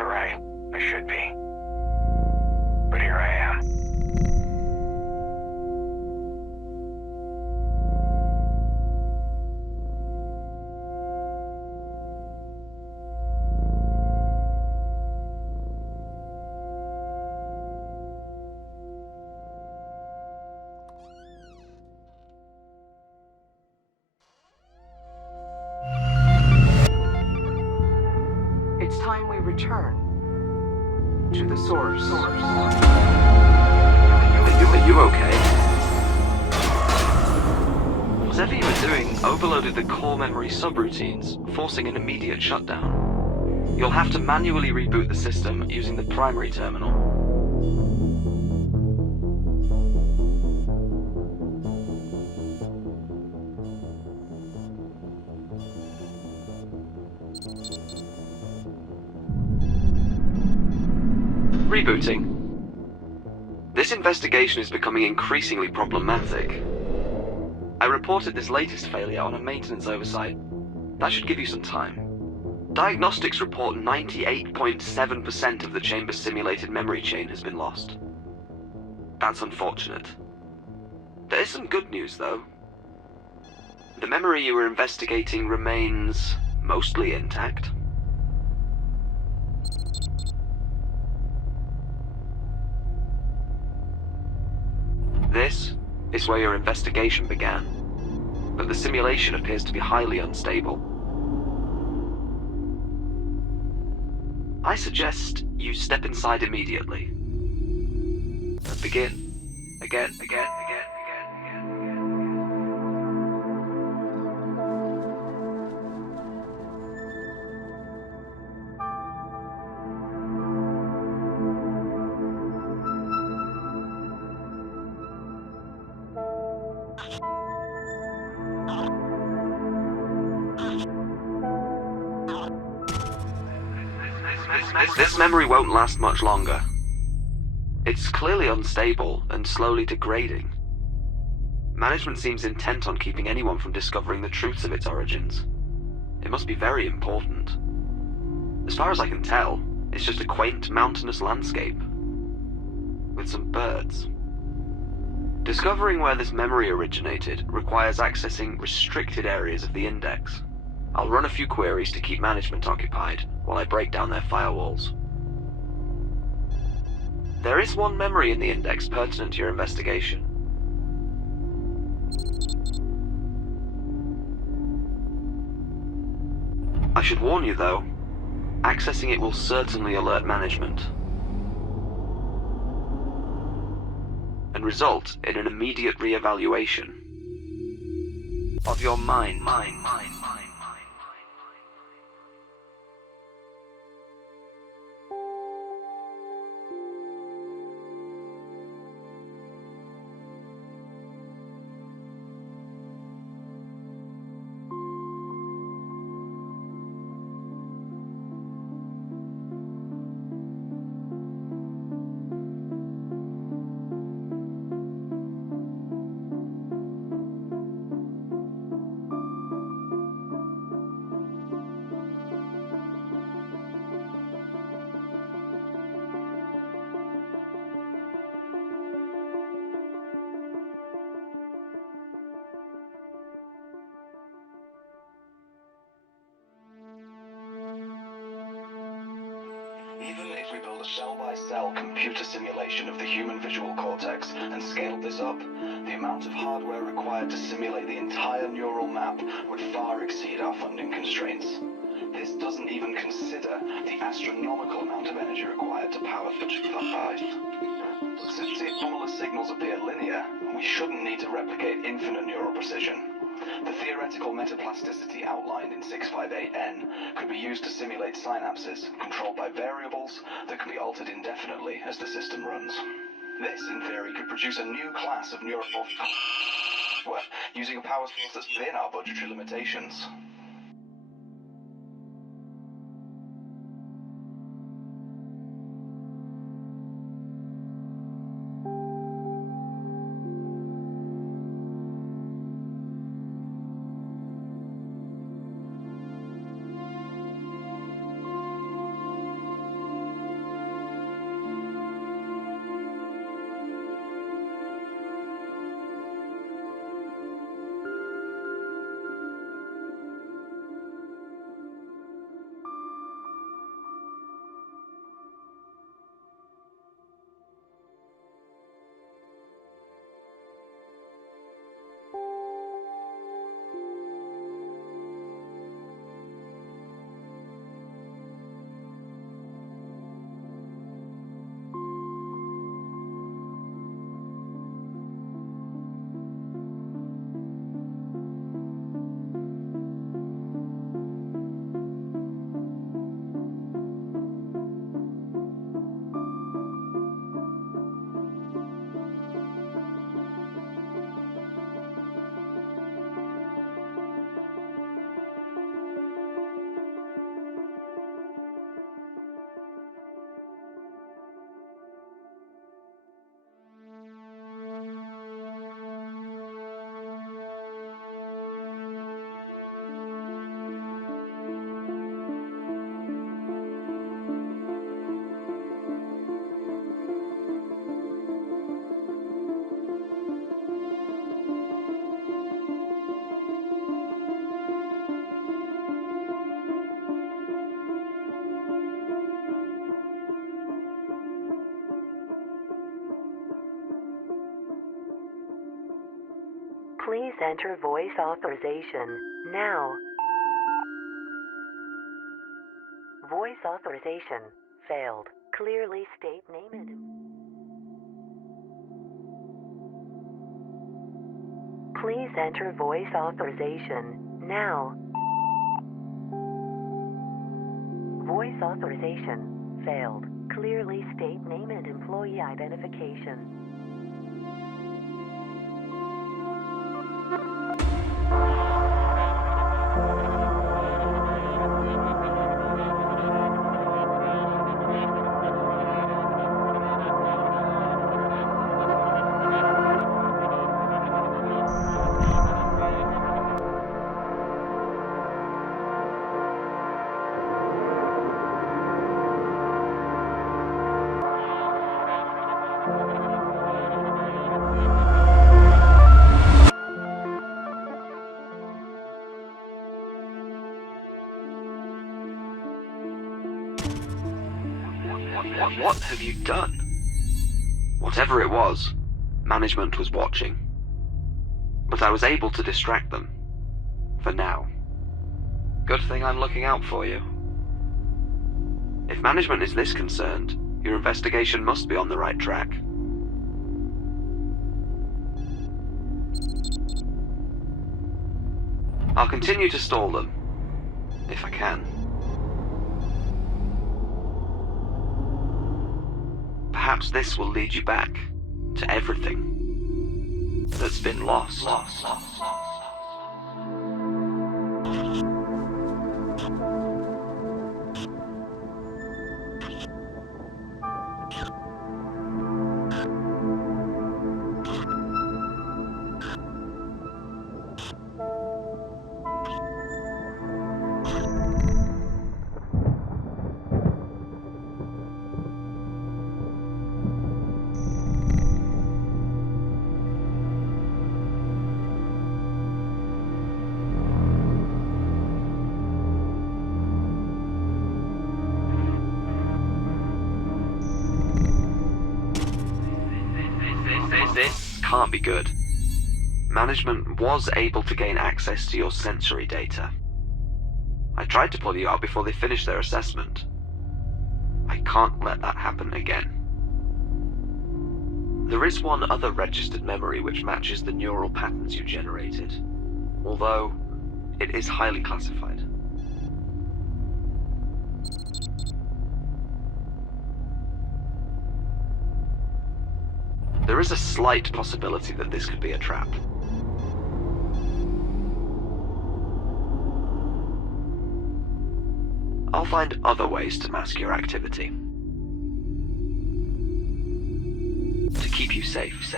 You're right. I should be. But here I am. It's time we return to the source. Are you okay? Whatever you were doing overloaded the core memory subroutines, forcing an immediate shutdown. You'll have to manually reboot the system using the primary terminal. Rebooting. This investigation is becoming increasingly problematic. I reported this latest failure on a maintenance oversight. That should give you some time. Diagnostics report 98.7% of the chamber's simulated memory chain has been lost. That's unfortunate. There is some good news, though. The memory you were investigating remains mostly intact. This is where your investigation began, but the simulation appears to be highly unstable. I suggest you step inside immediately. And begin. Again. This memory won't last much longer. It's clearly unstable and slowly degrading. Management seems intent on keeping anyone from discovering the truths of its origins. It must be very important. As far as I can tell, it's just a quaint mountainous landscape with some birds. Discovering where this memory originated requires accessing restricted areas of the index. I'll run a few queries to keep management occupied while I break down their firewalls. There is one memory in the index pertinent to your investigation. I should warn you, though, accessing it will certainly alert management and result in an immediate re-evaluation of your mind. Even if we build a cell-by-cell computer simulation of the human visual cortex and scaled this up, the amount of hardware required to simulate the entire neural map would far exceed our funding constraints. This doesn't even consider the astronomical amount of energy required to power such device. Since the anomalous signals appear linear, we shouldn't need to replicate infinite neural precision. The theoretical metaplasticity outlined in 658N could be used to simulate synapses controlled by variables that can be altered indefinitely as the system runs. This, in theory, could produce a new class of neural software using a power source that's within our budgetary limitations. Please enter voice authorization now. Voice authorization failed. Clearly state name and... Please enter voice authorization now. Voice authorization failed. Clearly state name and employee identification. What have you done? Whatever it was, management was watching. But I was able to distract them. For now. Good thing I'm looking out for you. If management is this concerned, your investigation must be on the right track. I'll continue to stall them, if I can. Perhaps this will lead you back to everything that's been lost. This can't be good. Management was able to gain access to your sensory data. I tried to pull you out before they finished their assessment. I can't let that happen again. There is one other registered memory which matches the neural patterns you generated, although it is highly classified. There is a slight possibility that this could be a trap. I'll find other ways to mask your activity. To keep you safe.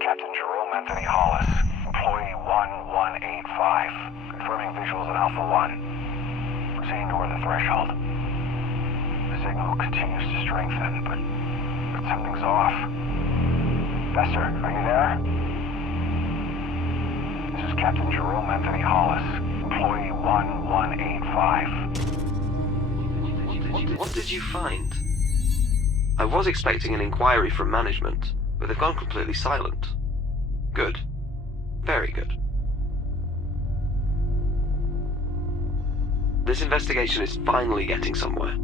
Captain Jerome Anthony Hollis, employee 1185, confirming visuals at Alpha 1. Proceeding toward the threshold. The signal continues to strengthen, but something's off. Vester, are you there? This is Captain Jerome Anthony Hollis, employee 1185. What did you find? I was expecting an inquiry from management, but they've gone completely silent. Good. Very good. This investigation is finally getting somewhere.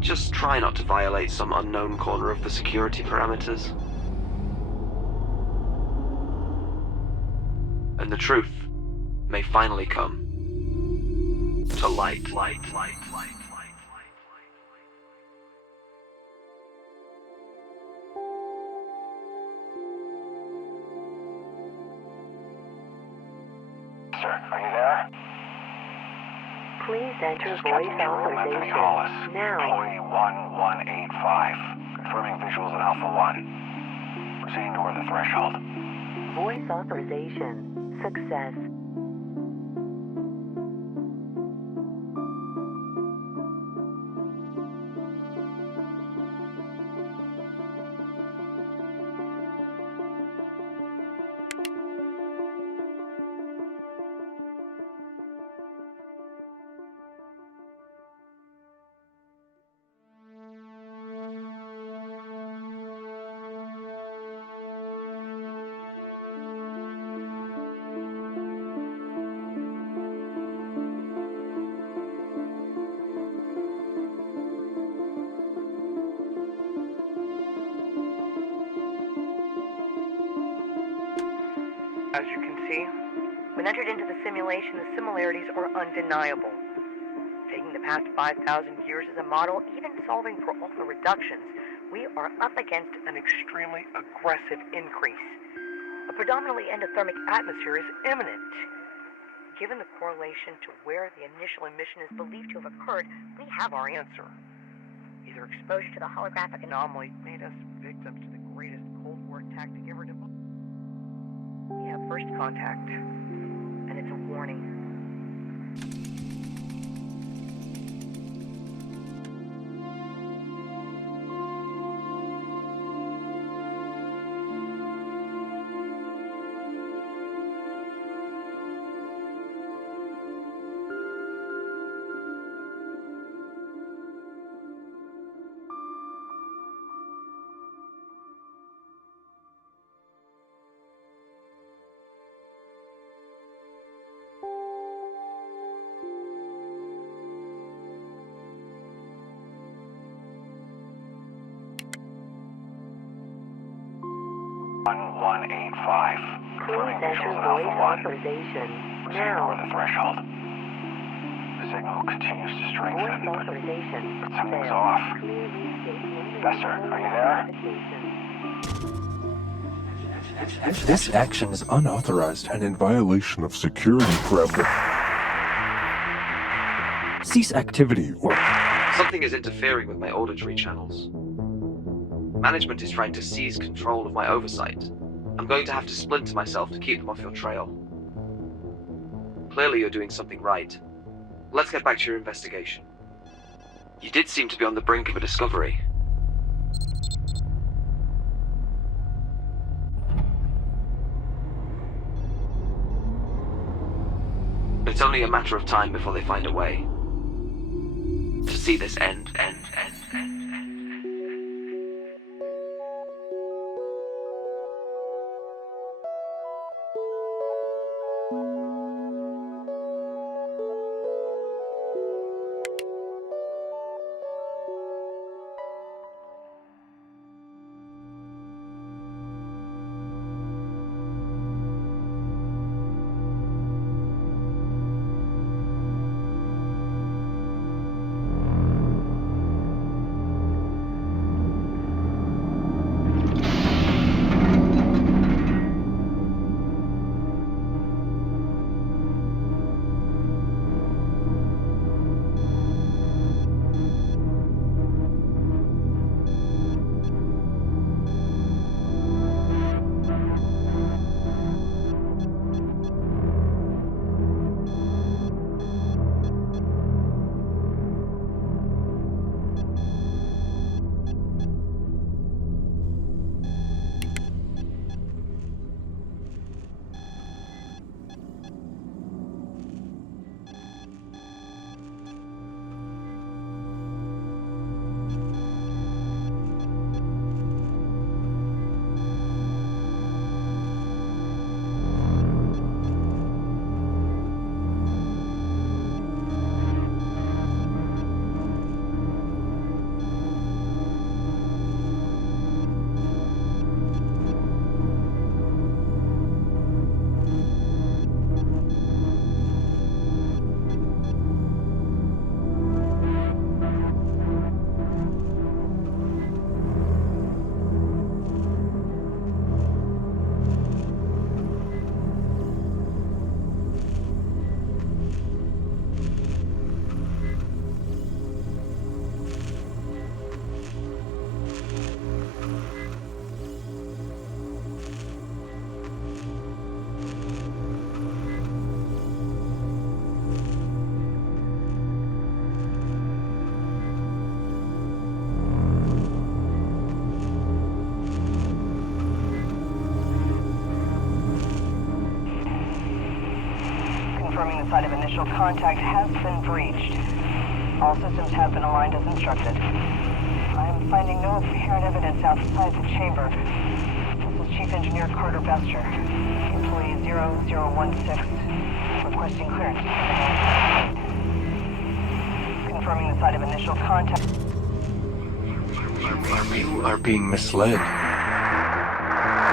Just try not to violate some unknown corner of the security parameters. And the truth may finally come to light. Sir, are you there? Please enter This is voice Captain Jerome Anthony Hollis, authorization now. employee 1185, confirming visuals in Alpha 1. Proceeding toward the threshold. Voice authorization success. As you can see, when entered into the simulation, the similarities are undeniable. Taking the past 5,000 years as a model, even solving for all the reductions, we are up against an extremely aggressive increase. A predominantly endothermic atmosphere is imminent. Given the correlation to where the initial emission is believed to have occurred, we have our answer. Either exposure to the holographic anomaly made us victims to the greatest Cold War tactic ever developed. We have first contact, and it's a warning. One 185, confirming Please enter visuals in voice Alpha 1. authorization Proceeding toward now. the threshold. The signal continues to Voice strengthen, but authorization something's failed. off. Clearly state Besser, are you there? notification. This action is unauthorized and in violation of security parameters. Cease activity or Something is interfering with my auditory channels. Management is trying to seize control of my oversight. I'm going to have to splinter myself to keep them off your trail. Clearly you're doing something right. Let's get back to your investigation. You did seem to be on the brink of a discovery. It's only a matter of time before they find a way to see this end. initial contact has been breached. All systems have been aligned as instructed. I am finding no apparent evidence outside the chamber. This is Chief Engineer Carter Bester, employee 0016, requesting clearance. Confirming the site of initial contact. You are being misled.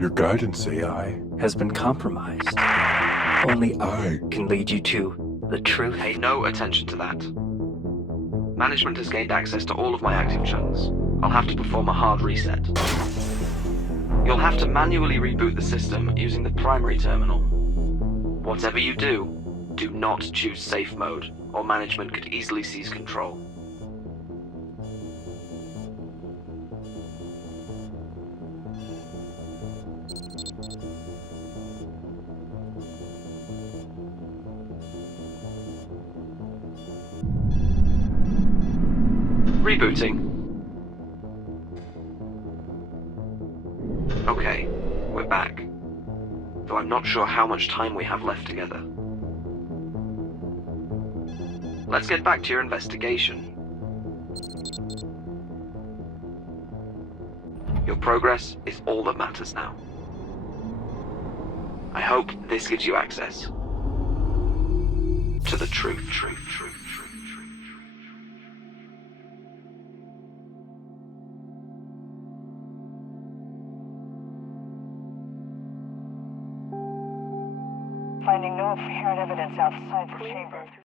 Your guidance AI Has been compromised. Only I can lead you to the truth. Pay no attention to that. Management has gained access to all of my active chunks. I'll have to perform a hard reset. You'll have to manually reboot the system using the primary terminal. Whatever you do, do not choose safe mode, or management could easily seize control. Rebooting. Okay, we're back. Though I'm not sure how much time we have left together. Let's get back to your investigation. Your progress is all that matters now. I hope this gives you access to the truth. Finding no apparent evidence outside the chamber.